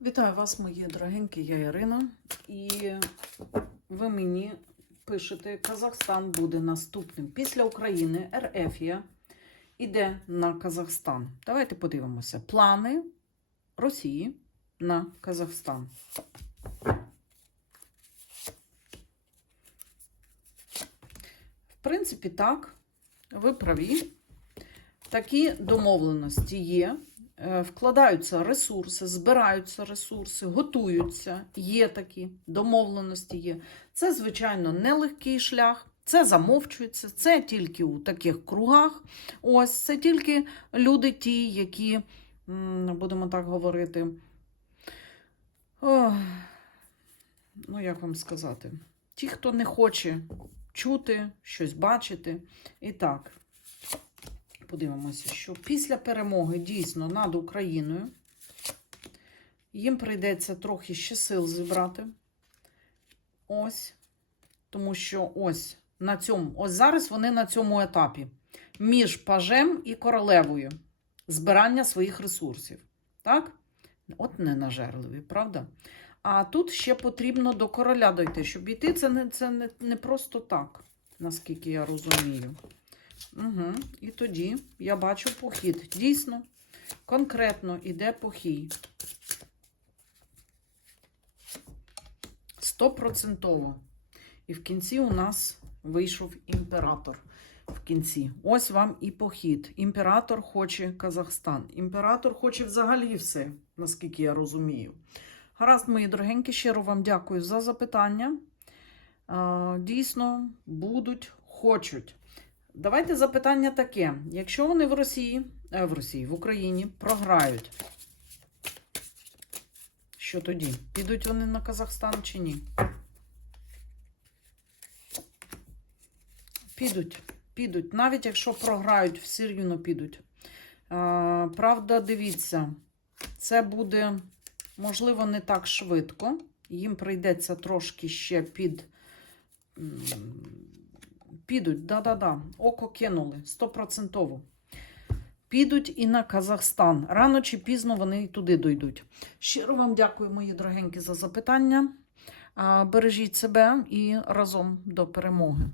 Вітаю вас, мої дорогенькі, я Ірина. І ви мені пишете, Казахстан буде наступним. Після України РФ іде на Казахстан. Давайте подивимося. Плани Росії на Казахстан. В принципі, так, ви праві. Такі домовленості є. Е, Вкладаються ресурси, збираються ресурси, готуються. Є такі домовленості. Є. Це, звичайно, нелегкий шлях. Це замовчується, це тільки у таких кругах. Ось це тільки люди, ті, які, будемо так говорити, ох, ну як вам сказати, ті, хто не хоче чути, щось бачити. І так, подивимося, що після перемоги дійсно над Україною їм прийдеться трохи ще сил зібрати. Ось. Тому що ось на цьому, ось зараз вони на цьому етапі між пажем і королевою збирання своїх ресурсів. Так? От ненажерливі, правда? А тут ще потрібно до короля дойти. Щоб йти, це не, це не, не просто так, наскільки я розумію. Угу. І тоді я бачу похід. Дійсно, конкретно іде похід. Стопроцентово. І в кінці у нас вийшов імператор. В кінці. Ось вам і похід. Імператор хоче Казахстан. Імператор хоче взагалі все, наскільки я розумію. Гаразд, мої дорогенькі, щиро вам дякую за запитання. Дійсно, будуть, хочуть. Давайте запитання таке: якщо вони в Росії, е, в Росії, в Україні програють, що тоді? Підуть вони на Казахстан чи ні? Підуть, підуть. Навіть якщо програють, все рівно підуть. Е, правда, дивіться, це буде, можливо, не так швидко. Їм прийдеться трошки ще під. Підуть, да-да-да, око кинули, стопроцентово. Підуть і на Казахстан. Рано чи пізно вони і туди дойдуть. Щиро вам дякую, мої дорогенькі, за запитання. Бережіть себе і разом до перемоги.